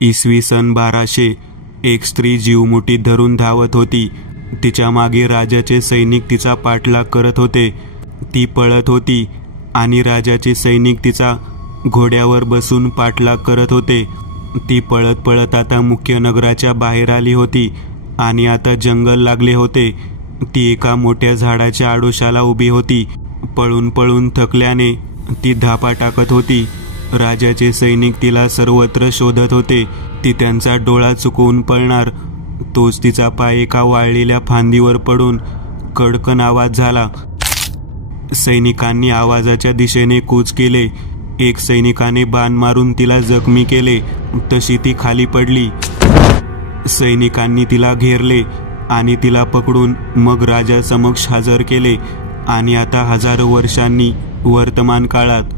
इसवी सन 1200 एक स्त्री जीव मुठीत धरून धावत होती. तिच्या मागे राजाचे सैनिक तिचा पाठलाग करत होते. ती पळत होती आणि राजाचे सैनिक तिचा घोड्यावर बसून पाठलाग करत होते. ती पळत पळत आता मुख्य नगराच्या बाहेर आली होती आणि आता जंगल लागले होते. ती एका मोठ्या झाडाच्या आडोशाला उभी होती. पळून पळून थकल्याने ती धापा टाकत होती. राजाचे सैनिक तिला सर्वत्र शोधत होते. ती त्यांचा डोळा चुकवून पळणार, तोच तिचा पाय एका वाळलेल्या फांदीवर पडून कडकन आवाज झाला. सैनिकांनी आवाजाच्या दिशेने कूच केले. एक सैनिकाने बाण मारून तिला जखमी केले. तशी ती खाली पडली. सैनिकांनी तिला घेरले आणि तिला पकडून मग राजासमक्ष हजर केले. आणि आता हजारो वर्षांनी वर्तमान काळात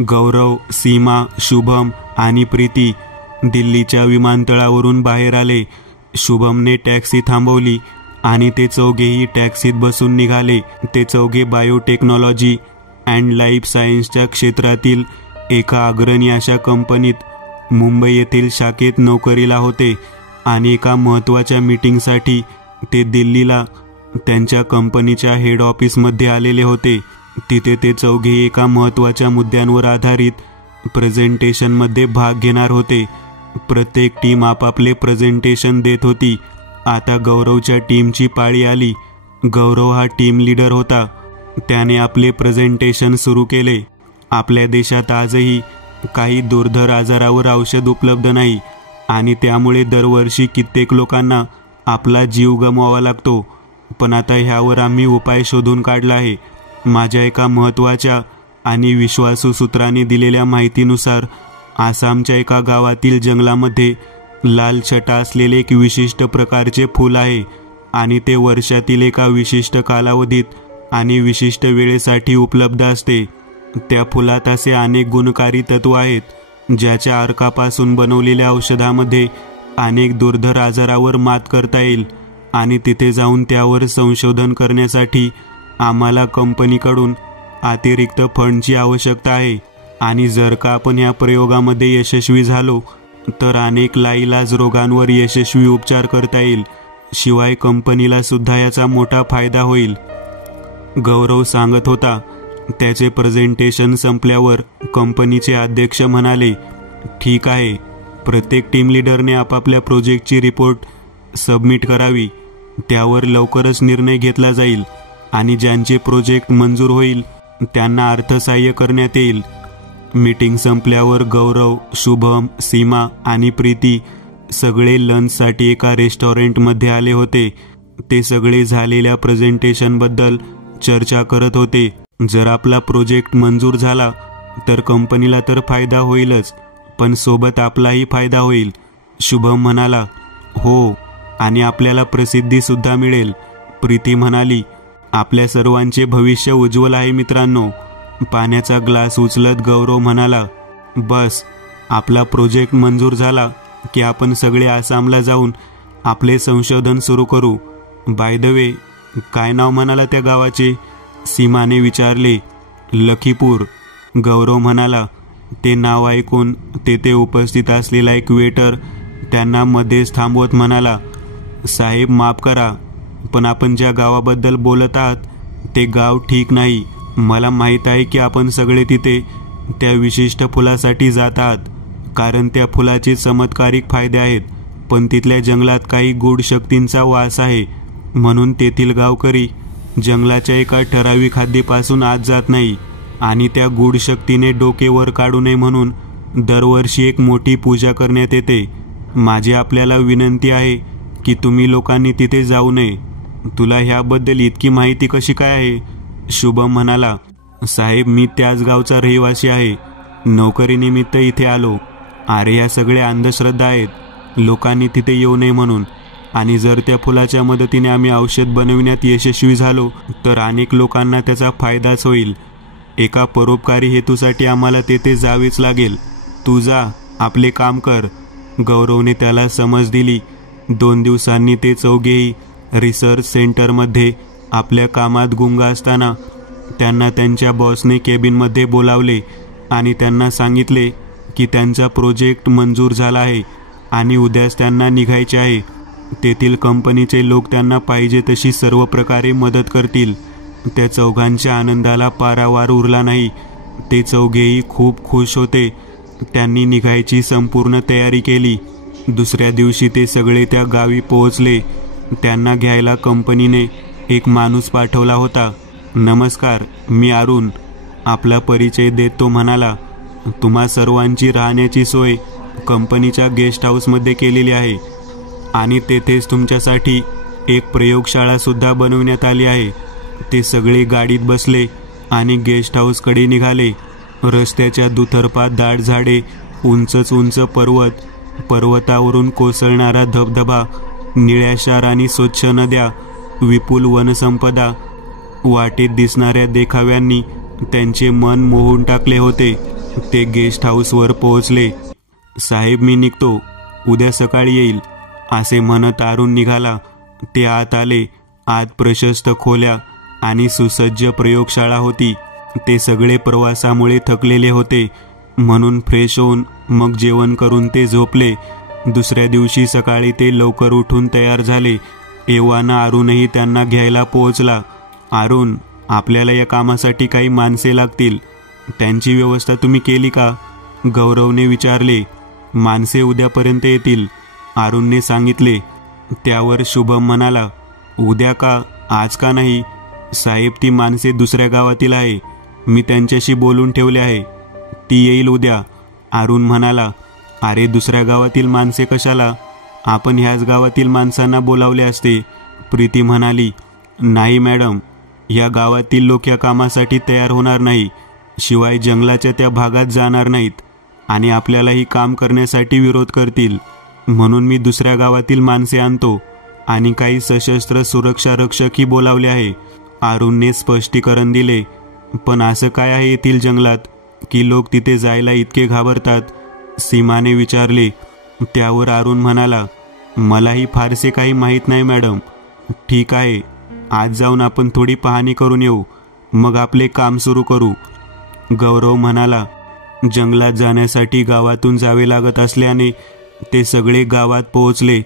गौरव, सीमा, शुभम आणि प्रीती दिल्लीच्या विमानतळावरून बाहेर आले. शुभमने टॅक्सी थांबवली आणि ते चौघेही टॅक्सीत बसून निघाले. ते चौघे बायोटेक्नॉलॉजी अँड लाईफ सायन्सच्या क्षेत्रातील एका अग्रणी अशा कंपनीत मुंबई येथील शाखेत नोकरीला होते आणि एका महत्त्वाच्या मीटिंगसाठी ते दिल्लीला त्यांच्या कंपनीच्या हेड ऑफिसमध्ये आलेले होते. तिथे ते चौघे एका महत्त्वाच्या मुद्द्यांवर आधारित प्रेझेंटेशनमध्ये भाग घेणार होते. प्रत्येक टीम आपापले प्रेझेंटेशन देत होती. आता गौरवच्या टीमची पाळी आली. गौरव हा टीम लीडर होता. त्याने आपले प्रेझेंटेशन सुरू केले. आपल्या देशात आजही काही दुर्धर आजारावर औषध उपलब्ध नाही आणि त्यामुळे दरवर्षी कित्येक लोकांना आपला जीव गमवावा लागतो. पण आता ह्यावर आम्ही उपाय शोधून काढला आहे. माझ्या एका महत्त्वाच्या आणि विश्वासू सूत्राने दिलेल्या माहितीनुसार आसामच्या एका गावातील जंगलामध्ये लाल छटा असलेले एक विशिष्ट प्रकारचे फूल आहे आणि ते वर्षातील एका विशिष्ट कालावधीत आणि विशिष्ट वेळेसाठी उपलब्ध असते. त्या फुलात असे अनेक गुणकारी तत्व आहेत ज्याच्या अर्कापासून बनवलेल्या औषधामध्ये अनेक दुर्धर आजारावर मात करता येईल. आणि तिथे जाऊन त्यावर संशोधन करण्यासाठी आम्हाला कंपनीकडून अतिरिक्त फंडची आवश्यकता आहे. आणि जर का आपण या प्रयोगामध्ये यशस्वी झालो तर अनेक लाईलाज रोगांवर यशस्वी उपचार करता येईल. शिवाय कंपनीला सुद्धा याचा मोठा फायदा होईल. गौरव सांगत होता. त्याचे प्रेझेंटेशन संपल्यावर कंपनीचे अध्यक्ष म्हणाले, ठीक आहे, प्रत्येक टीम लीडरने आपापल्या प्रोजेक्टची रिपोर्ट सबमिट करावी. त्यावर लवकरच निर्णय घेतला जाईल आणि ज्यांचे प्रोजेक्ट मंजूर होईल त्यांना अर्थसहाय्य करण्यात येईल. मीटिंग संपल्यावर गौरव, शुभम, सीमा आणि प्रीती सगळे लंचसाठी एका रेस्टॉरंटमध्ये आले होते. ते सगळे झालेल्या प्रेझेंटेशनबद्दल चर्चा करत होते. जर आपला प्रोजेक्ट मंजूर झाला तर कंपनीला तर फायदा होईलच, पण सोबत आपलाही फायदा होईल. शुभम म्हणाला. हो, आणि आपल्याला प्रसिद्धीसुद्धा मिळेल. प्रीती म्हणाली. आपल्या सर्वांचे भविष्य उज्ज्वल आहे मित्रांनो. पाण्याचा ग्लास उचलत गौरव म्हणाला, बस, आपला प्रोजेक्ट मंजूर झाला की आपण सगळे आसामला जाऊन आपले संशोधन सुरू करू. बाय द वे, काय नाव म्हणाला त्या गावाचे? सीमाने विचारले. लखीपूर, गौरव म्हणाला. ते नाव ऐकून तेथे उपस्थित असलेला एक वेटर त्यांना मध्येच थांबवत म्हणाला, साहेब माफ करा, पण आपण ज्या गावाबद्दल बोलत आहात ते गाव ठीक नाही. मला माहीत आहे की आपण सगळे तिथे त्या विशिष्ट फुलासाठी जात आहात कारण त्या फुलाचे चमत्कारिक फायदे आहेत. पण तिथल्या जंगलात काही गूढ शक्तींचा वास आहे म्हणून तेथील गावकरी जंगलाच्या एका ठराविक हद्दीपासून आत जात नाही आणि त्या गूढ शक्तीने डोके वर काढू नये म्हणून दरवर्षी एक मोठी पूजा करण्यात येते. माझी आपल्याला विनंती आहे की तुम्ही लोकांनी तिथे जाऊ नये. तुला ह्याबद्दल इतकी माहिती कशी काय आहे? शुभम म्हणाला. साहेब, मी त्याच गावचा रहिवासी आहे. नोकरीनिमित्त इथे आलो. अरे, या सगळ्या अंधश्रद्धा आहेत, लोकांनी तिथे येऊ नये म्हणून. आणि जर त्या फुलाच्या मदतीने आम्ही औषध बनविण्यात यशस्वी झालो तर अनेक लोकांना त्याचा फायदाच होईल. एका परोपकारी हेतूसाठी आम्हाला तेथे जावेच लागेल. तू जा, आपले काम कर. गौरवने त्याला समज दिली. 2 दिवसांनी ते चौघेही रिसर्च सेंटरमध्ये आपल्या कामात गुंग असताना त्यांना त्यांच्या बॉसने केबिनमध्ये बोलावले आणि त्यांना सांगितले की त्यांचा प्रोजेक्ट मंजूर झाला आहे आणि उद्याच त्यांना निघायचे आहे. तेथील कंपनीचे लोक त्यांना पाहिजे तशी सर्व प्रकारे मदत करतील. त्या चौघांच्या आनंदाला पारावार उरला नाही. ते चौघेही खूप खुश होते. त्यांनी निघायची संपूर्ण तयारी केली. दुसऱ्या दिवशी ते सगळे त्या गावी पोहोचले. त्यांना घ्यायला कंपनीने एक माणूस पाठवला होता. नमस्कार, मी अरुण. आपला परिचय देत तो म्हणाला, तुम्हा सर्वांची राहण्याची सोय कंपनीच्या गेस्ट हाऊसमध्ये केलेली आहे आणि तेथेच तुमच्यासाठी एक प्रयोगशाळा सुद्धा बनवण्यात आली आहे. ते सगळे गाडीत बसले आणि गेस्ट हाऊसकडे निघाले. रस्त्याच्या दुतर्फा दाट झाडे, उंचच उंच पर्वत, पर्वतावरून कोसळणारा धबधबा, निळ्याशार आणि स्वच्छ नद्या, विपुल वनसंपदा, वाटेत दिसणाऱ्या देखाव्यांनी त्यांचे मन मोहून टाकले होते. ते गेस्ट हाऊसवर पोहोचले. साहेब, मी निघतो, उद्या सकाळी येईल, असे म्हणत अरुण निघाला. ते आत आले. आत प्रशस्त खोल्या आणि सुसज्ज प्रयोगशाळा होती. ते सगळे प्रवासामुळे थकलेले होते, म्हणून फ्रेश होऊन मग जेवण करून ते झोपले. दुसऱ्या दिवशी सकाळी ते लवकर उठून तयार झाले. एव्हाना अरुणही त्यांना घ्यायला पोहोचला. अरुण, आपल्याला या कामासाठी काही माणसे लागतील. त्यांची व्यवस्था तुम्ही केली का? गौरवने विचारले. माणसे उद्यापर्यंत येतील, अरुणने सांगितले. त्यावर शुभम म्हणाला, उद्या का, आज का नाही? साहेब, ती माणसे दुसऱ्या गावातील आहे. मी त्यांच्याशी बोलून ठेवले आहे. ती येईल उद्या. अरुण म्हणाला, अरे, दुसऱ्या गावातील माणसे कशाला? आपण ह्याच गावातील माणसांना बोलावले असते. प्रीती म्हणाली, नाही मॅडम, या गावातील लोक या कामासाठी तयार होणार नाही. शिवाय जंगलाच्या त्या भागात जाणार नाहीत आणि आपल्यालाही काम करण्यासाठी विरोध करतील. म्हणून मी दुसऱ्या गावातील माणसे आणतो आणि काही सशस्त्र सुरक्षा रक्षकही बोलावले आहे. अरुणने स्पष्टीकरण दिले. पण असं काय आहे येथील जंगलात की लोक तिथे जायला इतके घाबरतात? सीमाने विचारले. त्यावर अरुण म्हणाला, मलाही फारसे काही माहीत नाही मॅडम. ठीक आहे, आज जाऊन आपण थोडी पाहणी करून येऊ, मग आपले काम सुरू करू. गौरव म्हणाला. जंगलात जाण्यासाठी गावातून जावे लागत असल्याने ते सगळे गावात पोहोचले.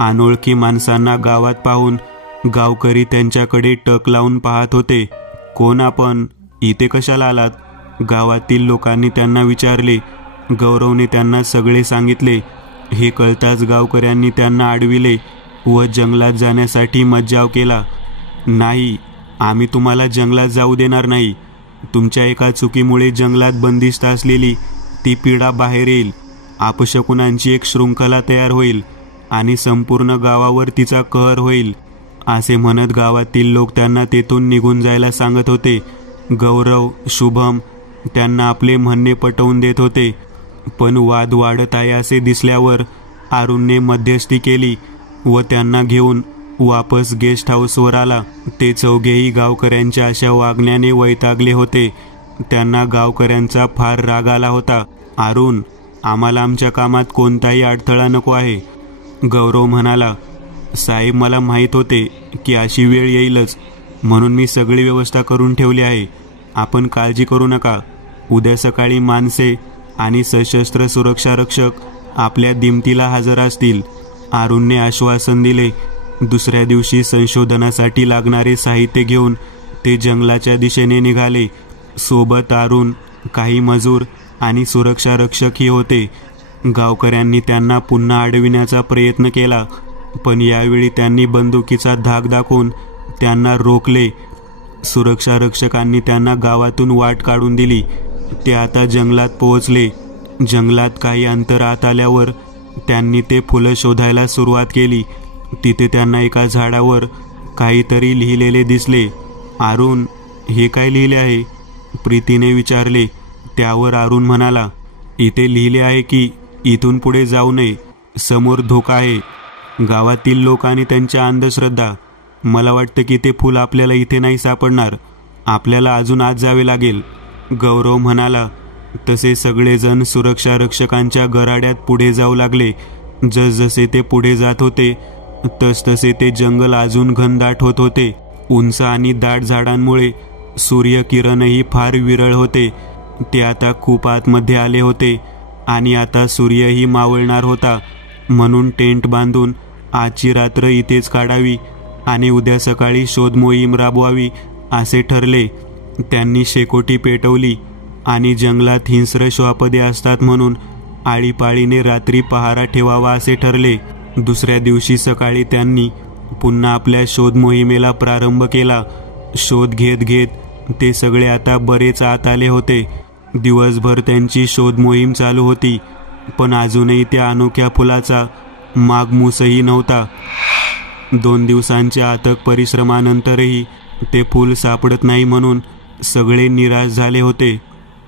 अनोळखी माणसांना गावात पाहून गावकरी त्यांच्याकडे टक लावून पाहत होते. कोण आपण? इथे कशाला आलात? गावातील लोकांनी त्यांना विचारले. गौरवने त्यांना सगळे सांगितले. हे कळताच गावकऱ्यांनी त्यांना अडविले व जंगलात जाण्यासाठी मज्जाव केला. नाही, आम्ही तुम्हाला जंगलात जाऊ देणार नाही. तुमच्या एका चुकीमुळे जंगलात बंदिस्त असलेली ती पिढा बाहेर येईल. अपशकुनांची एक शृंखला तयार होईल आणि संपूर्ण गावावर तिचा कहर होईल, असे म्हणत गावातील लोक त्यांना तेथून निघून जायला सांगत होते. गौरव, शुभम त्यांना आपले म्हणणे पटवून देत होते. पण वाद वाढत आहे असे दिसल्यावर अरुणने मध्यस्थी केली व त्यांना घेऊन वापस गेस्ट हाऊसवर आला. ते चौघेही गावकऱ्यांच्या अशा वागण्याने वैतागले होते. त्यांना गावकऱ्यांचा फार राग आला होता. अरुण, आम्हाला आमच्या कामात कोणताही अडथळा नको आहे. गौरव म्हणाला. साहेब, मला माहीत होते की अशी वेळ येईलच, म्हणून मी सगळी व्यवस्था करून ठेवली आहे. आपण काळजी करू नका. उद्या सकाळी माणसे आणि सशस्त्र सुरक्षा रक्षक आपल्या दिमतीला हजर असतील, अरुणने आश्वासन दिले. दुसऱ्या दिवशी संशोधनासाठी लागणारे साहित्य घेऊन ते जंगलाच्या दिशेने निघाले. सोबत अरुण, काही मजूर आणि सुरक्षा रक्षकही होते. गावकऱ्यांनी त्यांना पुन्हा अडविण्याचा प्रयत्न केला, पण यावेळी त्यांनी बंदुकीचा धाक दाखवून त्यांना रोखले. सुरक्षा रक्षकांनी त्यांना गावातून वाट काढून दिली. ते आता जंगलात पोहोचले. जंगलात काही अंतर आत आल्यावर त्यांनी ते फुलं शोधायला सुरुवात केली. तिथे त्यांना एका झाडावर काहीतरी लिहिलेले दिसले. अरुण, हे काय लिहिले आहे? प्रीतीने विचारले. त्यावर अरुण म्हणाला, इथे लिहिले आहे की इथून पुढे जाऊ नये, समोर धोका आहे. गावातील लोक आणि त्यांच्या अंधश्रद्धा. मला वाटतं की ते फूल आपल्याला इथे नाही सापडणार. आपल्याला अजून आत जावे लागेल. गौरव म्हणाला. तसे सगळेजण सुरक्षा रक्षकांच्या गराड्यात पुढे जाऊ लागले. जसजसे ते पुढे जात होते तसतसे ते जंगल अजून घनदाट होत होते. उंच आणि दाट झाडांमुळे सूर्यकिरणही फार विरळ होते. ते आता खूप आतमध्ये आले होते आणि आता सूर्यही मावळणार होता, म्हणून टेंट बांधून आजची रात्र इथेच काढावी आणि उद्या सकाळी शोध मोहीम राबवावी असे ठरले. त्यांनी शेकोटी पेटवली आणि जंगलात हिंस्र श्वापदे असतात म्हणून आळीपाळीने रात्री पहारा ठेवावा असे ठरले. दुसऱ्या दिवशी सकाळी त्यांनी पुन्हा आपल्या शोध मोहिमेला प्रारंभ केला. शोध घेत घेत ते सगळे आता बरेच आत आले होते. दिवसभर त्यांची शोध मोहीम चालू होती, पण अजूनही त्या अनोख्या फुलाचा मागमूसही नव्हता. 2 दिवसांच्या अथक परिश्रमानंतरही ते फूल सापडत नाही म्हणून सगळे निराश झाले होते.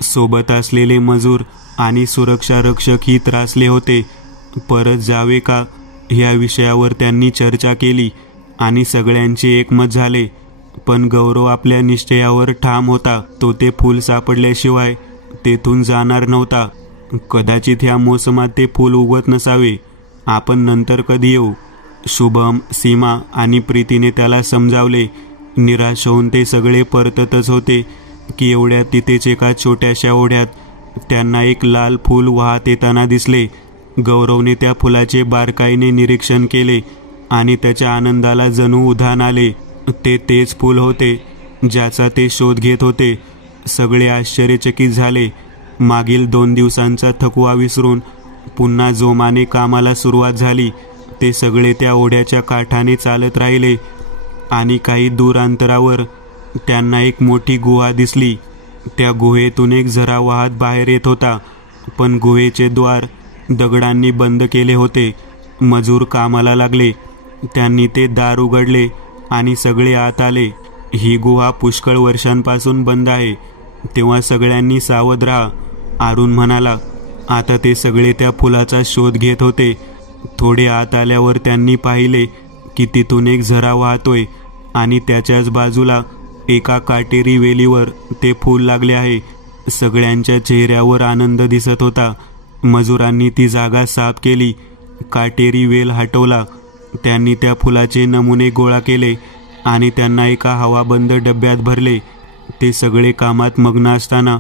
सोबत असलेले मजूर आणि सुरक्षा रक्षकही त्रासले होते. परत जावे का ह्या विषयावर त्यांनी चर्चा केली आणि सगळ्यांचे एकमत झाले. पण गौरव आपल्या निश्चयावर ठाम होता. तो ते फूल सापडल्याशिवाय तेथून जाणार नव्हता. कदाचित ह्या मोसमात ते फूल उगवत नसावे. आपण नंतर कधी येऊ. शुभम, सीमा आणि प्रीतीने त्याला समजावले. निराश होऊन ते सगळे परततच होते की एवढ्या तिथेच एका छोट्याशा ओढ्यात त्यांना एक लाल फूल वाहत येताना दिसले. गौरवने त्या फुलाचे बारकाईने निरीक्षण केले आणि त्याच्या आनंदाला जणू उधाण आले. ते तेच फूल होते ज्याचा ते शोध घेत होते. सगळे आश्चर्यचकित झाले. मागील 2 दिवसांचा थकवा विसरून पुन्हा जोमाने कामाला सुरुवात झाली. ते सगळे त्या ओढ्याच्या काठाने चालत राहिले आणि काही दूर अंतरावर त्यांना एक मोठी गुहा दिसली. त्या गुहेतून एक झरा वाहत बाहेर येत होता, पण गुहेचे द्वार दगडांनी बंद केले होते. मजूर कामाला लागले. त्यांनी ते दार उघडले आणि सगळे आत आले. ही गुहा पुष्कळ वर्षांपासून बंद आहे, तेव्हा सगळ्यांनी सावध राहा, अरुण म्हणाला. आता ते सगळे त्या फुलाचा शोध घेत होते. थोडे आत आल्यावर त्यांनी पाहिले की तिथून एक झरा वाहतोय आणि त्याच्याच बाजूला एका काटेरी वेलीवर ते फूल लागले आहे. सगळ्यांच्या चेहऱ्यावर आनंद दिसत होता. मजुरांनी ती जागा साफ केली, काटेरी वेल हटवला. त्यांनी त्या फुलाचे नमुने गोळा केले आणि त्यांना एका हवाबंद डब्यात भरले. ते सगळे कामात मग्न असताना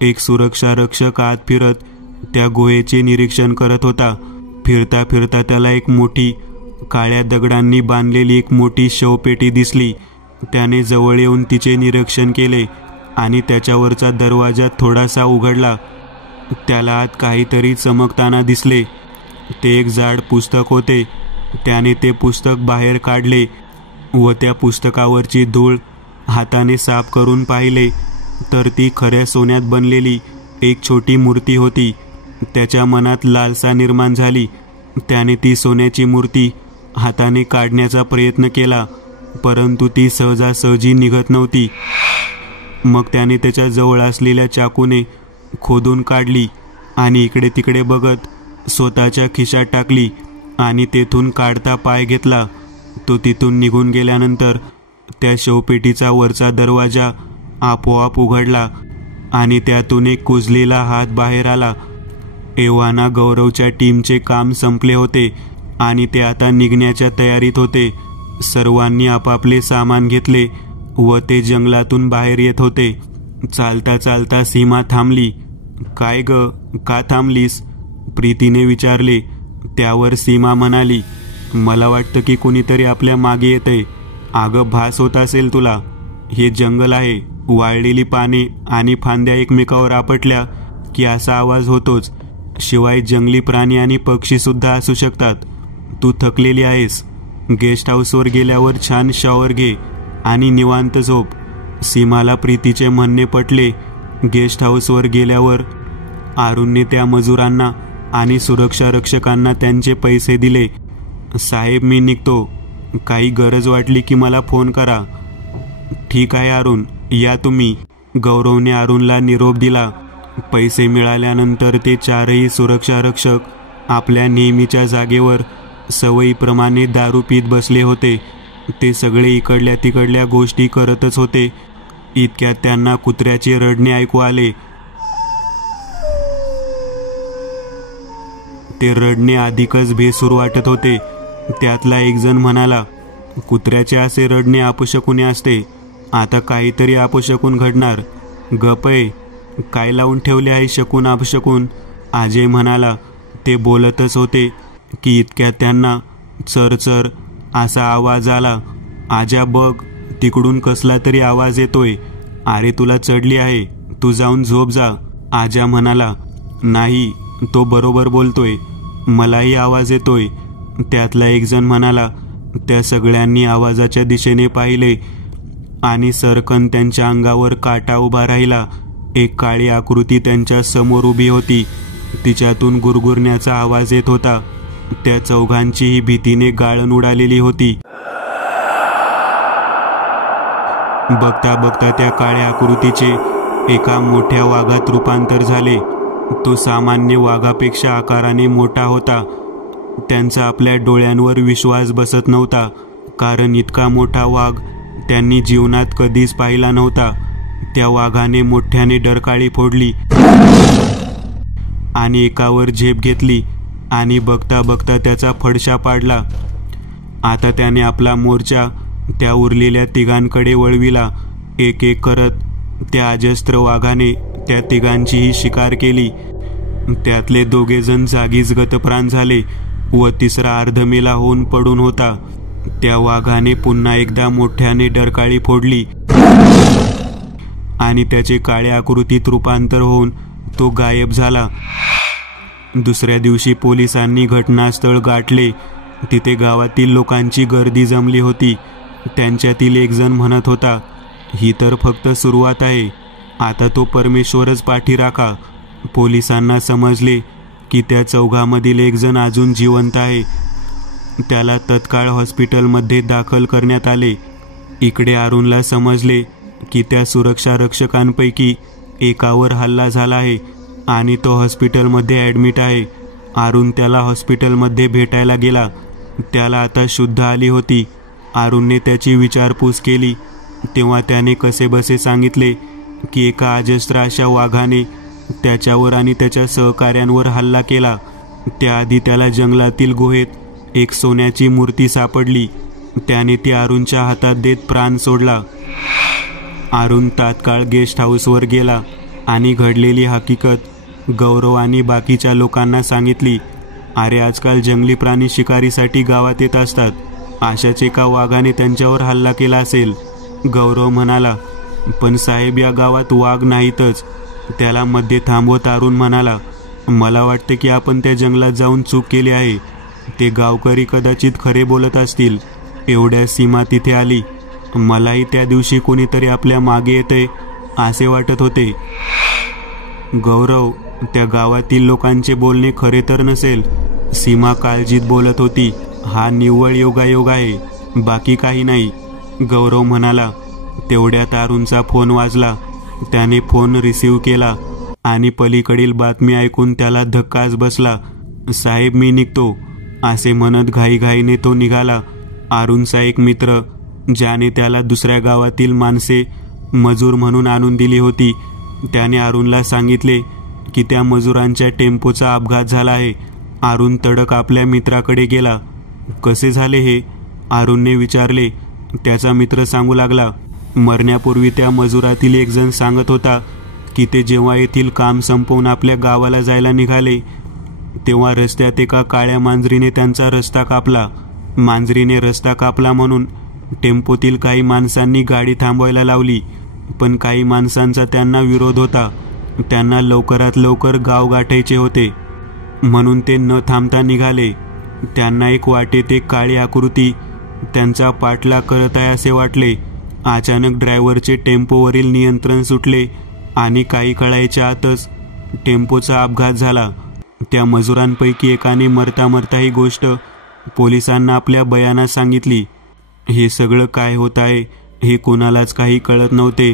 एक सुरक्षा रक्षक आत फिरत त्या गुहेचे निरीक्षण करत होता. फिरता फिरता त्याला एक मोठी काळ्या दगडांनी बांधलेली एक मोठी शवपेटी दिसली. त्याने जवळ येऊन तिचे निरीक्षण केले आणि त्याच्यावरचा दरवाजा थोडासा उघडला. त्याला आत काहीतरी चमकताना दिसले. ते एक जाड पुस्तक होते. त्याने ते पुस्तक बाहेर काढले व त्या पुस्तकावरची धूळ हाताने साफ करून पाहिले तर ती खऱ्या सोन्यात बनलेली एक छोटी मूर्ती होती. त्याच्या मनात लालसा निर्माण झाली. त्याने ती सोन्याची मूर्ती हाताने काढण्याचा प्रयत्न केला, परंतु ती सहजासहजी निघत नव्हती. मग त्याने त्याच्या जवळ असलेल्या चाकूने खोदून काढली आणि इकडे तिकडे बघत स्वतःच्या खिशात टाकली आणि तेथून काढता पाय घेतला. तो तिथून निघून गेल्यानंतर त्या शवपेटीचा वरचा दरवाजा आपोआप उघडला आणि त्यातून एक कुजलेला हात बाहेर आला. एव्हाना गौरवच्या टीमचे काम संपले होते आणि ते आता निघण्याच्या तयारीत होते. सर्वांनी आपापले सामान घेतले व ते जंगलातून बाहेर येत होते. चालता चालता सीमा थांबली. काय ग, का थांबलीस? प्रीतीने विचारले. त्यावर सीमा म्हणाली, मला वाटतं की कोणीतरी आपल्या मागे येतंय. अगं, भास होत असेल तुला. हे जंगल आहे. वाळलेली पाने आणि फांद्या एकमेकावर आपटल्या की असा आवाज होतोच. शिवाय जंगली प्राणी आणि पक्षी सुद्धा असू शकतात. तू थकलेली आहेस. गेस्ट हाऊसवर गेल्यावर छान शॉवर घे आणि निवांत झोप. सीमाला प्रीतीचे म्हणणे पटले. गेस्ट हाऊसवर गेल्यावर अरुणने त्या मजुरांना आणि सुरक्षा रक्षकांना त्यांचे पैसे दिले. साहेब, मी निघतो. काही गरज वाटली की मला फोन करा. ठीक आहे अरुण, या तुम्ही. गौरवने अरुणला निरोप दिला. पैसे मिळाल्यानंतर ते 4ही सुरक्षा रक्षक आपल्या नेहमीच्या जागेवर सवयीप्रमाणे दारू पीत बसले होते. ते सगळे इकडल्या तिकडल्या गोष्टी करतच होते. इतक्यात त्यांना कुत्र्याचे रडणे ऐकू आले. ते रडणे अधिकच भेसूर वाटत होते. त्यातला एक जण म्हणाला, कुत्र्याचे असे रडणे अपशकुने असते. आता काहीतरी अपशकुन घडणार. गप आहे. काय लावून ठेवले आहे शकून अपशकून? अजय म्हणाला. ते बोलतच होते की इतक्यात त्यांना चर चर असा आवाज आला. आजा बघ, तिकडून कसला तरी आवाज येतोय. अरे तुला चढली आहे, तू जाऊन झोप जा. आजा म्हणाला. नाही, तो बरोबर बोलतोय, मलाही आवाज येतोय. त्यातला एक जण म्हणाला. त्या सगळ्यांनी आवाजाच्या दिशेने पाहिले आणि सरकन त्यांच्या अंगावर काटा उभा राहिला. एक काळी आकृती त्यांच्या समोर उभी होती. तिच्यातून गुरगुरण्याचा आवाज येत होता. त्या चौघांचीही भीतीने गाळण उडालेली होती. बघता बघता त्या काळ्या आकृतीचे एका मोठ्या वाघात रूपांतर झाले. तो सामान्य वाघापेक्षा आकाराने मोठा होता. त्यांचा आपल्या डोळ्यांवर विश्वास बसत नव्हता, कारण इतका मोठा वाघ त्यांनी जीवनात कधीच पाहिला नव्हता. त्या वाघाने मोठ्याने डरकाळी फोडली आणि एकावर झेप घेतली आणि बघता बघता त्याचा फडशा पाडला. आता त्याने आपला मोर्चा त्या उरलेल्या तिघांकडे वळविला. एक एक करत त्या अजस्त्र वाघाने त्या तिघांचीही शिकार केली. त्यातले 2 जण जागीच गतप्राण झाले व तिसरा अर्धमेला होऊन पडून होता. त्या वाघाने पुन्हा एकदा मोठ्याने डरकाळी फोडली आणि त्याचे काळ्या आकृतीत रूपांतर होऊन तो गायब झाला. दुसऱ्या दिवशी पोलिसांनी घटनास्थळ गाठले. तिथे गावातील लोकांची गर्दी जमली होती. त्यांच्यातील एक जण म्हणत होता, ही तर फक्त सुरुवात आहे, आता तो परमेश्वरच पाठी राखा. पोलिसांना समजले की त्या चौघामधील एक जण अजून जिवंत आहे. त्याला तत्काळ हॉस्पिटलमध्ये दाखल करण्यात आले. इकडे अरुणला समजले की त्या सुरक्षा रक्षकांपैकी एकावर हल्ला झाला आहे आणि तो हॉस्पिटलमध्ये ॲडमिट आहे. अरुण त्याला हॉस्पिटलमध्ये भेटायला गेला. त्याला आता शुद्ध आली होती. अरुणने त्याची विचारपूस केली तेव्हा त्याने कसेबसे सांगितले की एका अजस्त्र अशा वाघाने त्याच्यावर आणि त्याच्या सहकाऱ्यांवर हल्ला केला. त्याआधी त्याला जंगलातील गुहेत एक सोन्याची मूर्ती सापडली. त्याने ती अरुणच्या हातात देत प्राण सोडला. अरुण तात्काळ गेस्ट हाऊसवर गेला आणि घडलेली हकीकत गौरव आणि बाकीच्या लोकांना सांगितली. अरे आजकाल जंगली प्राणी शिकारीसाठी गावात येत असतात. अशाच एका वाघाने त्यांच्यावर हल्ला केला असेल. गौरव म्हणाला. पण साहेब, या गावात वाघ नाहीतच. त्याला मध्ये थांबवत अरुण म्हणाला. मला वाटते की आपण त्या जंगलात जाऊन चूक केली आहे. ते गावकरी कदाचित खरे बोलत असतील. एवढ्या सीमा तिथे आली. मलाही त्या दिवशी कोणीतरी आपल्या मागे येते असे वाटत होते. गौरव, त्या गावातील लोकांचे बोलणे खरे तर नसेल. सीमा काळजीत बोलत होती. हा निव्वळ योगायोग आहे, बाकी काही नाही. गौरव म्हणाला. तेवढ्यात अरुणचा फोन वाजला. त्याने फोन रिसीव्ह केला आणि पलीकडील बातमी ऐकून त्याला धक्काच बसला. साहेब, मी निघतो असे म्हणत घाईघाईने तो निघाला. अरुणचा एक मित्र, ज्याने त्याला दुसऱ्या गावातील माणसे मजूर म्हणून आणून दिली होती, त्याने अरुणला सांगितले की त्या मजुरांच्या टेम्पोचा अपघात झाला आहे. अरुण तडक आपल्या मित्राकडे गेला. कसे झाले हे? अरुणने विचारले. त्याचा मित्र सांगू लागला. मरण्यापूर्वी त्या मजुरातील एक जण सांगत होता की ते जेव्हा येथील काम संपवून आपल्या गावाला जायला निघाले तेव्हा रस्त्यात एका काळ्या मांजरीने त्यांचा रस्ता कापला. मांजरीने रस्ता कापला म्हणून टेम्पोतील काही माणसांनी गाडी थांबवायला लावली, पण काही माणसांचा त्यांना विरोध होता. त्यांना लवकरात लवकर गाव गाठायचे होते म्हणून ते न थांबता निघाले. त्यांना एक वाटेत एक काळी आकृती त्यांचा पाठलाग करत आहे असे वाटले. अचानक ड्रायव्हरचे टेम्पोवरील नियंत्रण सुटले आणि काही कळायच्या आतच टेम्पोचा अपघात झाला. त्या मजुरांपैकी एकाने मरता मरता ही गोष्ट पोलिसांना आपल्या बयानात सांगितली. हे सगळं काय होत आहे हे कोणालाच काही कळत नव्हते.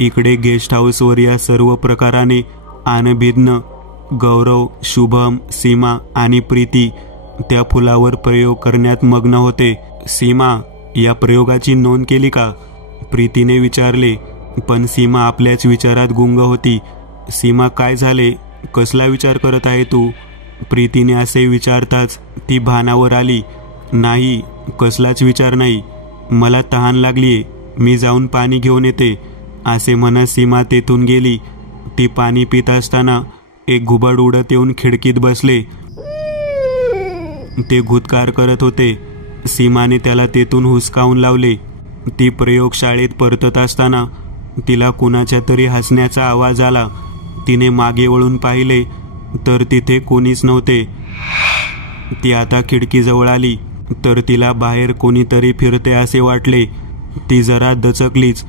इकडे गेस्ट हाऊसवर या सर्व प्रकाराने अनभिज्ञ गौरव, शुभम, सीमा आणि प्रीती त्या फुलावर प्रयोग करण्यात मग्न होते. सीमा, या प्रयोगाची नोंद केली का? प्रीतीने विचारले. पण सीमा आपल्याच विचारात गुंग होती. सीमा, काय झाले? कसला विचार करत आहे तू? प्रीतीने असे विचारताच ती भानावर आली. नाही, कसलाच विचार नाही. मला तहान लागलीये, मी जाऊन पाणी घेऊन येते असे म्हणत सीमा तेथून गेली. ती पाणी पित असताना एक घुबड उडत येऊन खिडकीत बसले. ते गुदकार करत होते. सीमाने त्याला तेथून हुसकावून लावले. ती प्रयोगशाळेत परतत असताना तिला कुणाच्या तरी हसण्याचा आवाज आला. तिने मागे वळून पाहिले तर तिथे कोणीच नव्हते. ती आता खिडकीजवळ आली तर तिला बाहेर कोणीतरी फिरते असे वाटले. ती जरा दचकलीच,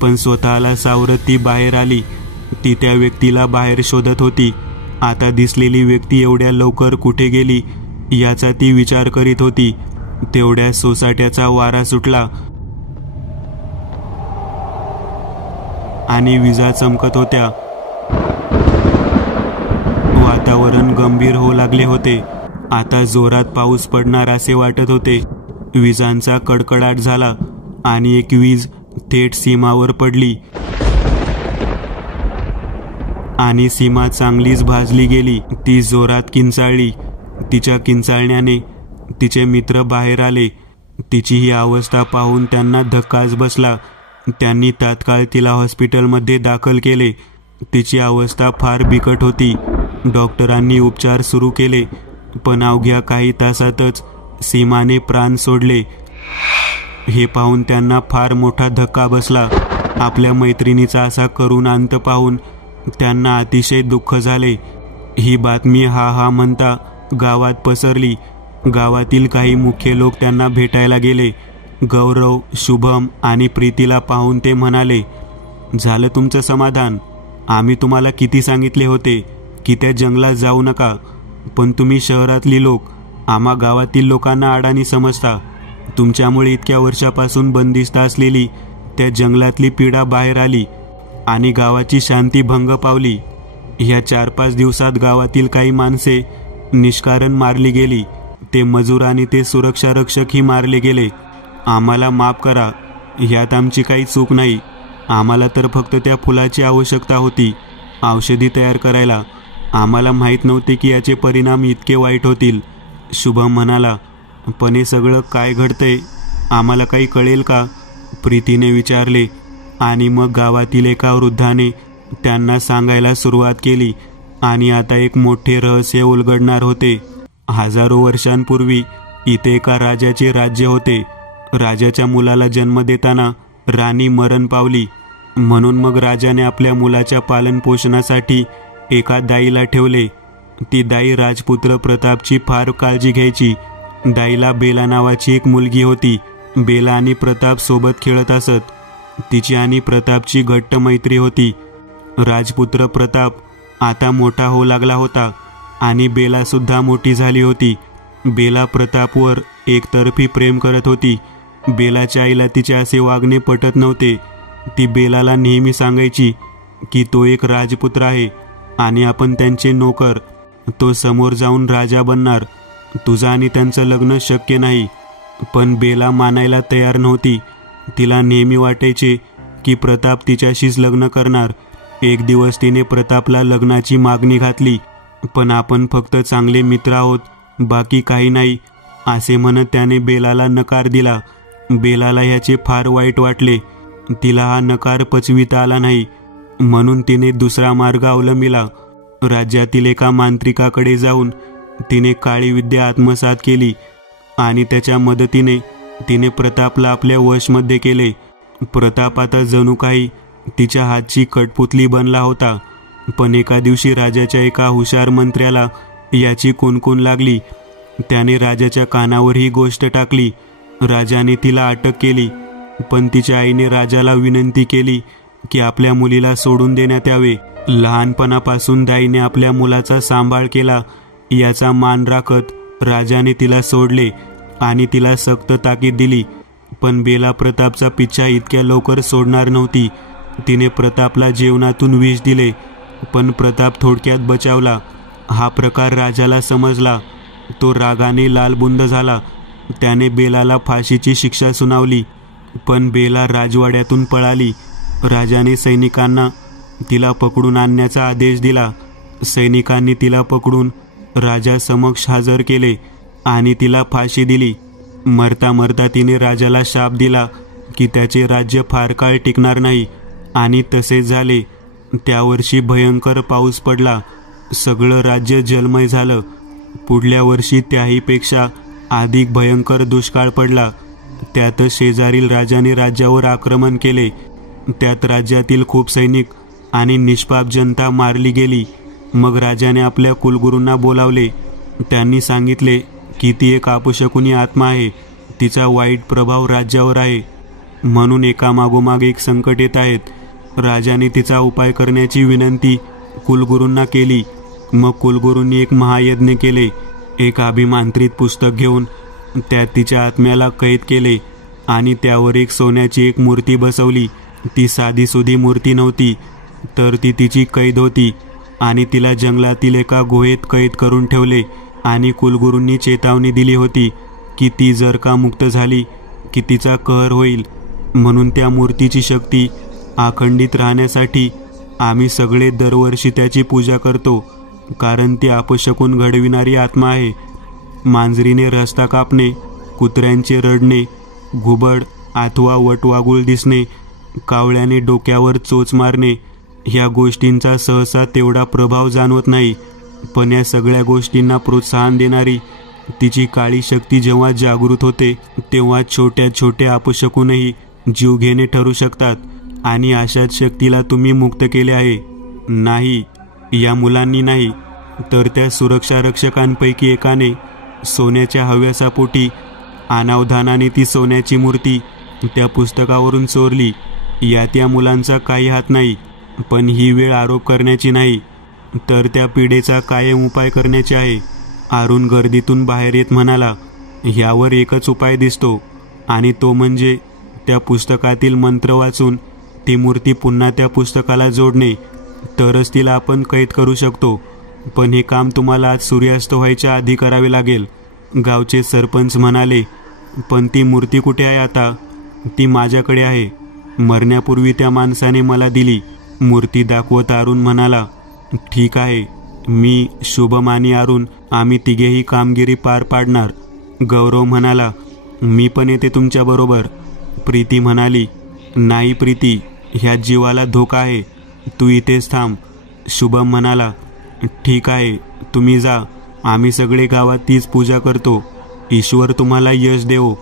पण स्वतःला सावरत ती बाहेर आली. ती त्या व्यक्तीला बाहेर शोधत होती. आता दिसलेली व्यक्ती एवढ्या लवकर कुठे गेली याचा ती विचार करीत होती. तेवढ्या सोसाट्याचा वारा सुटला आणि विजा चमकत होत्या. वातावरण गंभीर होऊ लागले होते. आता जोरात पाऊस पडणार असे वाटत होते. विजांचा कडकडाट झाला आणि एक वीज थेट सीमावर पडली आणि सीमा चांगलीच भाजली गेली. ती जोरात किंचाळली. तिच्या किंचाळण्याने तिचे मित्र बाहेर आले. तिची ही अवस्था पाहून त्यांना धक्काच बसला. त्यांनी तात्काळ तिला हॉस्पिटलमध्ये दाखल केले. तिची अवस्था फार बिकट होती. डॉक्टरांनी उपचार सुरू केले, पण अवघ्या काही तासातच सीमाने प्राण सोडले. हे पाहून त्यांना फार मोठा धक्का बसला. आपल्या मैत्रिणीचा असा करुण अंत पाहून त्यांना अतिशय दुःख झाले. ही बातमी हा म्हणता गावात पसरली. गावातील काही मुख्य लोक त्यांना भेटायला गेले. गौरव, शुभम आणि प्रीतीला पाहून ते म्हणाले, झालं तुमचं समाधान. आम्ही तुम्हाला किती सांगितले होते की त्या जंगलात जाऊ नका, पण तुम्ही शहरातली लोक आम्हा गावातील लोकांना अडाणी समजता. तुमच्यामुळे इतक्या वर्षापासून बंदिस्त असलेली त्या जंगलातली पीडा बाहेर आली आणि गावाची शांती भंग पावली. ह्या 4-5 दिवसात गावातील काही माणसे निष्कारण मारली गेली. ते मजूर आणि ते सुरक्षा रक्षकही मारले गेले. आम्हाला माफ करा, ह्यात आमची काही चूक नाही. आम्हाला तर फक्त त्या फुलाची आवश्यकता होती औषधी तयार करायला. आम्हाला माहीत नव्हते की याचे परिणाम इतके वाईट होतील. शुभम म्हणाला, पण हे सगळं काय घडतंय, आम्हाला काही कळेल का? प्रीतीने विचारले. आणि मग गावातील एका वृद्धाने त्यांना सांगायला सुरुवात केली. आणि आता एक मोठे रहस्य उलगडणार होते. हजारो वर्षांपूर्वी इथे एका राजाचे राज्य होते. राजाच्या मुलाला जन्म देताना राणी मरण पावली. म्हणून मग राजाने आपल्या मुलाच्या पालनपोषणासाठी एका दाईला ठेवले. ती दाई राजपुत्र प्रतापची फार काळजी घ्यायची. दाईला बेला नावाची एक मुलगी होती. बेला आणि प्रताप सोबत खेळत असत. तिची आणि प्रतापची घट्ट मैत्री होती. राजपुत्र प्रताप आता मोठा होऊ लागला होता आणि बेला सुद्धा मोठी झाली होती. बेला प्रतापवर एकतर्फी प्रेम करत होती. बेलाच्या आईला तिचे असे वागणे पटत नव्हते. ती बेलाला नेहमी सांगायची की तो एक राजपुत्र आहे आणि आपण त्यांचे नोकर. तो समोर जाऊन राजा बनणार. तुझं आणि त्यांचं लग्न शक्य नाही. पण बेला मानायला तयार नव्हती. तिला नेहमी वाटायचे की प्रताप तिच्याशीच लग्न करणार. एक दिवस तिने प्रतापला लग्नाची मागणी घातली. पण आपण फक्त चांगले मित्र आहोत, बाकी काही नाही, असे म्हणत त्याने बेलाला नकार दिला. बेलाला ह्याचे फार वाईट वाटले. तिला हा नकार पचविता आला नाही, म्हणून तिने दुसरा मार्ग अवलंबिला. राज्यातील एका मांत्रिकाकडे जाऊन तिने काळी विद्या आत्मसात केली आणि त्याच्या मदतीने तिने प्रतापला आपल्या वशमध्ये केले. प्रताप आता जणू काही तिच्या हातची कठपुतली बनला होता. पण एका दिवशी राजाच्या एका हुशार मंत्र्याला याची कुणकुण लागली. त्याने राजाच्या कानावर ही गोष्ट टाकली. राजाने तिला अटक केली. पण तिच्या आईने राजाला विनंती केली की आपल्या मुलीला सोडून देण्यात यावे. लहानपणापासून दाईने आपल्या मुलाचा सांभाळ केला याचा मान राखत राजाने तिला सोडले आणि तिला सक्त ताकीद दिली. पण बेला प्रतापचा पिच्छा इतक्या लवकर सोडणार नव्हती. तिने प्रतापला जेवणातून विष दिले, पण प्रताप थोडक्यात बचावला. हा प्रकार राजाला समजला. तो रागाने लालबुंद झाला. त्याने बेलाला फाशीची शिक्षा सुनावली. पण बेला राजवाड्यातून पळाली. राजाने सैनिकांना तिला पकडून आणण्याचा आदेश दिला. सैनिकांनी तिला पकडून राजासमक्ष हजर केले आणि तिला फाशी दिली. मरता मरता तिने राजाला शाप दिला की त्याचे राज्य फार काळ टिकणार नाही. आणि तसेच झाले. त्या वर्षी भयंकर पाऊस पडला. सगळं राज्य जलमय झालं. पुढल्या वर्षी त्याहीपेक्षा अधिक भयंकर दुष्काळ पडला. त्यात शेजारील राजाने राज्यावर आक्रमण केले. त्यात राज्यातील खूप सैनिक आणि निष्पाप जनता मारली गेली. मग राजाने आपल्या कुलगुरूंना बोलावले. त्यांनी सांगितले की ती एक अपशकुनी आत्मा आहे. तिचा वाईट प्रभाव राज्यावर आहे, म्हणून एकामागोमाग एक संकट येत आहेत. राजाने तिचा उपाय करण्याची विनंती कुलगुरूंना केली. मग कुलगुरूंनी एक महायज्ञ केले. एक अभिमांत्रित पुस्तक घेऊन त्यात तिच्या आत्म्याला कैद केले आणि त्यावर एक सोन्याची एक मूर्ती बसवली. ती साधीसुधी मूर्ती नव्हती, तर ती तिची कैद होती आणि तिला जंगलातील एका गुहेत कैद करून ठेवले. आणि कुलगुरूंनी चेतावणी दिली होती की ती जर का मुक्त झाली की तिचा कहर होईल. म्हणून त्या मूर्तीची शक्ती अखंडित राहण्यासाठी आम्ही सगळे दरवर्षी त्याची पूजा करतो, कारण ती अपशकुन घडविणारी आत्मा आहे. मांजरीने रस्ता कापणे, कुत्र्यांचे रडणे, घुबड अथवा वटवागुळ दिसणे, कावळ्याने डोक्यावर चोच मारणे, ह्या गोष्टींचा सहसा तेवढा प्रभाव जाणवत नाही. पण या सगळ्या गोष्टींना प्रोत्साहन देणारी तिची काळी शक्ती जेव्हा जागृत होते, तेव्हा छोट्या छोट्या अपशकुनही जीवघेणे ठरू शकतात. आणि अशाच शक्तीला तुम्ही मुक्त केले आहे. नाही, या मुलांनी नाही, तर त्या सुरक्षा रक्षकांपैकी एकाने सोन्याच्या हव्यासापोटी अनावधानाने ती सोन्याची मूर्ती त्या पुस्तकावरून चोरली. यात या मुलांचा काही हात नाही. पण ही वेळ आरोप करण्याची नाही, तर त्या पिढेचा कायम उपाय करण्याचे आहे. अरुण गर्दीतून बाहेर येत म्हणाला, ह्यावर एकच उपाय दिसतो, आणि तो म्हणजे त्या पुस्तकातील मंत्र वाचून ती मूर्ती पुन्हा त्या पुस्तकाला जोडणे. तरच तिला आपण कैद करू शकतो. पण हे काम तुम्हाला आज सूर्यास्त व्हायच्या आधी करावे लागेल. गावचे सरपंच म्हणाले, पण ती मूर्ती कुठे आहे आता? ती माझ्याकडे आहे. मरण्यापूर्वी त्या माणसाने मला दिली. मूर्ती दाखवत अरुण म्हणाला, ठीक आहे, मी, शुभम आणि अरुण आम्ही तिघेही कामगिरी पार पाडणार. गौरव म्हणाला, मी पण येते तुमच्याबरोबर. प्रीती म्हणाली, नाही प्रीती, ह्या जीवाला धोका आहे, तू इथेच थांब. शुभम म्हणाला, ठीक आहे, तुम्ही जा, आम्ही सगळे गावात तीच पूजा करतो. ईश्वर तुम्हाला यश देवो.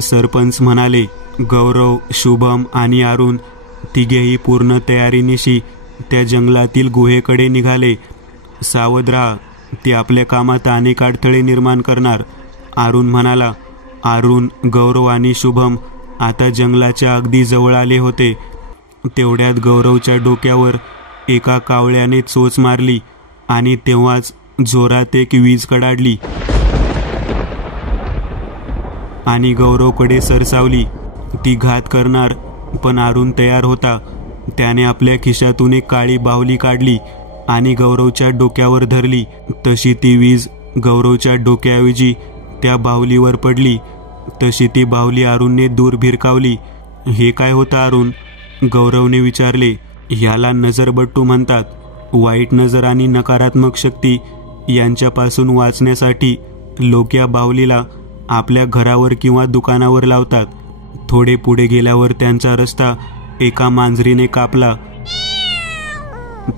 सरपंच म्हणाले. गौरव, शुभम आणि अरुण तिघेही पूर्ण तयारीनिशी त्या जंगलातील गुहेकडे निघाले. सावध राहा, ती आपल्या कामात अनेक अडथळे निर्माण करणार. अरुण म्हणाला. अरुण, गौरव आणि शुभम आता जंगलाच्या अगदी जवळ आले होते. तेवढ्यात गौरवच्या डोक्यावर एका कावळ्याने चोच मारली आणि तेव्हाच जोरात एक वीज कडाडली आणि गौरवकडे सरसावली. ती घात करणार, पण अरुण तयार होता. त्याने आपल्या खिशातून एक काळी बाहुली काढली आणि गौरवच्या डोक्यावर धरली. तशी ती वीज गौरवच्या डोक्याऐवजी त्या बाहुलीवर पडली. तशी ती बाहुली अरुणने दूर भिरकावली. हे काय होतं अरुण? गौरवने विचारले. ह्याला नजरबट्टू म्हणतात. वाईट नजर आणि नकारात्मक शक्ती यांच्यापासून वाचण्यासाठी लोक या बाहुलीला आपल्या घरावर किंवा दुकानावर लावतात. थोडे पुढे गेल्यावर त्यांचा रस्ता एका मांजरीने कापला.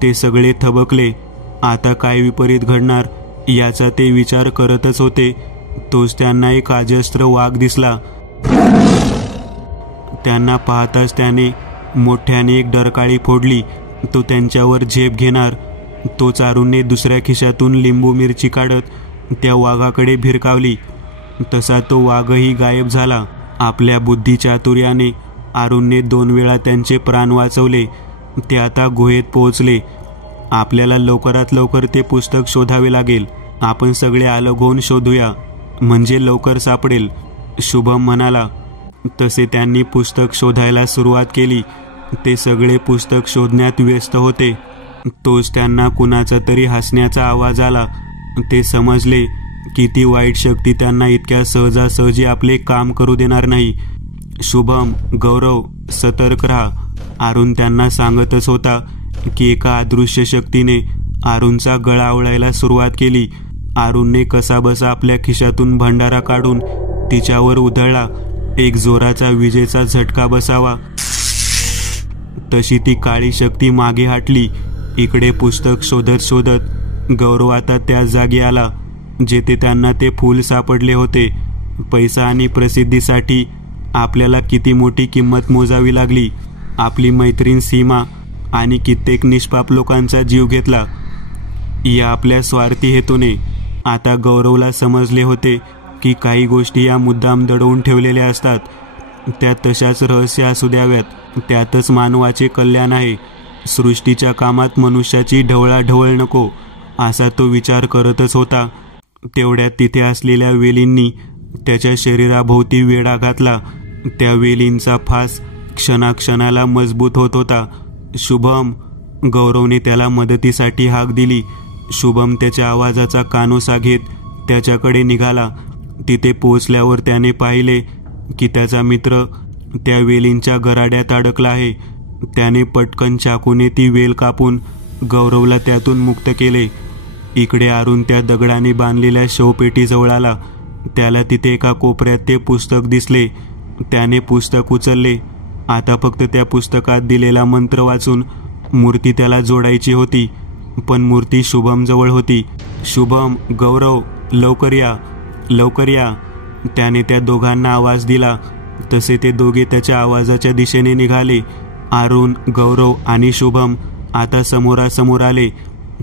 ते सगळे थबकले. आता काय विपरीत घडणार याचा ते विचार करतच होते. तोच त्यांना एक अजस्त्र वाघ दिसला. त्यांना पाहताच त्याने मोठ्याने एक डरकाळी फोडली. तो त्यांच्यावर झेप घेणार. तोच अरुणने दुसऱ्या खिशातून लिंबू मिरची काढत त्या वाघाकडे भिरकावली. तसा तो वाघही गायब झाला. आपल्या बुद्धिचातुर्याने अरुणने 2 वेळा त्यांचे प्राण वाचवले. ते आता गुहेत पोहोचले. आपल्याला लवकरात लवकर ते पुस्तक शोधावे लागेल. आपण सगळे अलग होऊन शोधूया, म्हणजे लवकर सापडेल. शुभम म्हणाला. तसे त्यांनी पुस्तक शोधायला सुरुवात केली. ते सगळे पुस्तक शोधण्यात व्यस्त होते. तोच त्यांना कुणाचा तरी हसण्याचा आवाज आला. ते समजले की ती वाईट शक्ती त्यांना इतक्या सहजासहजी आपले काम करू देणार नाही. शुभम, गौरव, सतर्क राहा. अरुण त्यांना सांगतच होता की एका अदृश्य शक्तीने अरुणचा गळा आवळायला सुरुवात केली. अरुणने कसाबसा आपल्या खिशातून भंडारा काढून तिच्यावर उधळला. एक जोराचा विजेचा झटका बसावा तशी ती काळी शक्ती मागे हटली. इकडे पुस्तक शोधत शोधत गौरव आता त्याच जागी आला जेथे त्यांना ते फूल सापडले होते. पैसा आणि प्रसिद्धीसाठी आपल्याला किती मोठी किंमत मोजावी लागली. आपली मैत्रीण सीमा आणि कित्येक निष्पाप लोकांचा जीव घेतला या आपल्या स्वार्थी हेतूने. आता गौरवला समजले होते की काही गोष्टी या मुद्दाम दडवून ठेवलेल्या असतात. त्या तशाच रहस्य असू द्याव्यात. त्यातच मानवाचे कल्याण आहे. सृष्टीच्या कामात मनुष्याची ढवळाढवळ नको असा तो विचार करतच होता. तेवढ्यात तिथे असलेल्या वेलींनी त्याच्या शरीराभोवती वेढा घातला. त्या वेलींचा फास क्षणाक्षणाला मजबूत होत होता. शुभम, गौरवने त्याला मदतीसाठी हाक दिली. शुभम त्याच्या आवाजाचा कानोसा घेत त्याच्याकडे निघाला. तिथे पोहोचल्यावर त्याने पाहिले की त्याचा मित्र त्या वेलींच्या गराड्यात अडकला आहे. त्याने पटकन चाकूने ती वेल कापून गौरवला त्यातून मुक्त केले. इकडे अरुण त्या दगडाने बांधलेल्या शवपेटीजवळ आला. त्याला तिथे एका कोपऱ्यात ते पुस्तक दिसले. त्याने पुस्तक उचलले. आता फक्त त्या पुस्तकात दिलेला मंत्र वाचून मूर्ती त्याला जोडायची होती. पण मूर्ती शुभमजवळ होती. शुभम, गौरव, लवकर या, लवकर या. त्याने त्या दोघांना आवाज दिला. तसे ते दोघे त्याच्या आवाजाच्या दिशेने निघाले. अरुण, गौरव आणि शुभम आता समोरासमोर आले.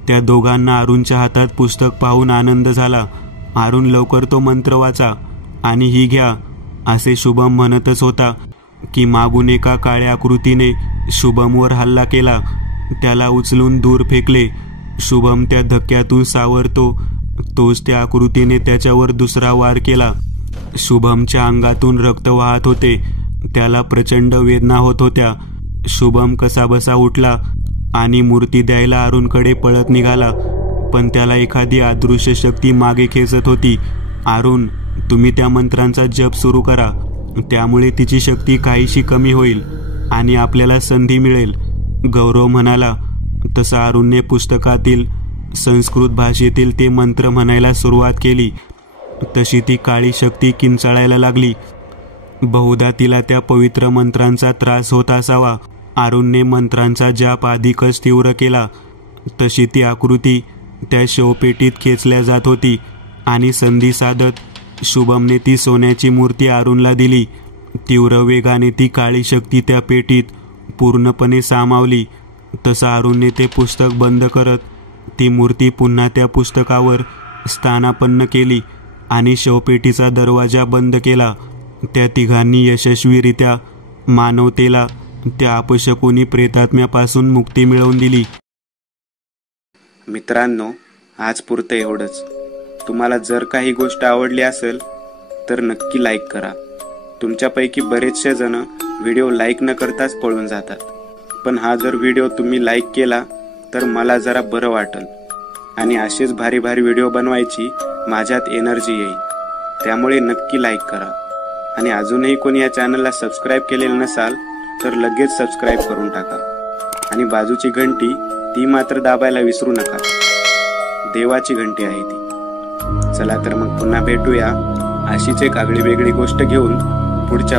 त्या दोघांना अरुणच्या हातात पुस्तक पाहून आनंद झाला. अरुण, लवकर तो मंत्र वाचा आणि ही घ्या असे शुभम म्हणतच होता की मागून एका काळ्या आकृतीने शुभमवर हल्ला केला. त्याला उचलून दूर फेकले. शुभम त्या धक्क्यातून सावरतो तोच त्या आकृतीने त्याच्यावर दुसरा वार केला. शुभमच्या अंगातून रक्त वाहत होते. त्याला प्रचंड वेदना होत होत्या. शुभम कसाबसा उठला आणि मूर्ती द्यायला अरुणकडे पळत निघाला. पण त्याला एखादी अदृश्य शक्ती मागे खेचत होती. अरुण, तुम्ही त्या मंत्रांचा जप सुरू करा. त्यामुळे तिची शक्ती काहीशी कमी होईल आणि आपल्याला संधी मिळेल, गौरव म्हणाला. तसा अरुणने पुस्तकातील संस्कृत भाषेतील ते मंत्र म्हणायला सुरुवात केली. तशी ती काळी शक्ती किंचाळायला लागली. बहुधा तिला त्या पवित्र मंत्रांचा त्रास होत असावा. अरुणने मंत्रांचा जाप अधिकच तीव्र केला. तशी ती आकृती त्या शवपेटीत खेचल्या जात होती आणि संधी साधत शुभमने ती सोन्याची मूर्ती अरुणला दिली. तीव्र वेगाने ती काळी शक्ती त्या पेटीत पूर्णपणे सामावली. तसा अरुणने ते पुस्तक बंद करत ती मूर्ती पुन्हा त्या पुस्तकावर स्थानापन्न केली आणि शवपेटीचा दरवाजा बंद केला. त्या तिघांनी यशस्वीरित्या मानवतेला त्या अपशकुनी प्रेतात्म्यापासून मुक्ती मिळवून दिली. मित्रांनो, आज पुरतं एवढंच. तुम्हाला जर काही गोष्ट आवडली असेल तर नक्की लाईक करा. तुमच्यापैकी बरेचसे जण व्हिडिओ लाईक न करताच पळून जातात. पण हा जर व्हिडिओ तुम्ही लाईक केला तर मला जरा बरं वाटेल आणि असेच भारी भारी व्हिडिओ बनवायची माझ्यात एनर्जी येईल. त्यामुळे नक्की लाईक करा. आणि अजूनही कोणी या चॅनलला सबस्क्राईब केलेलं नसाल तर लगेच सबस्क्राईब करून टाका. आणि बाजूची घंटी ती मात्र दाबायला विसरू नका. देवाची घंटी आहे ती. चला तर मग पुन्हा भेटूया अशीच एक आगळी वेगळी गोष्ट घेऊन पुढच्या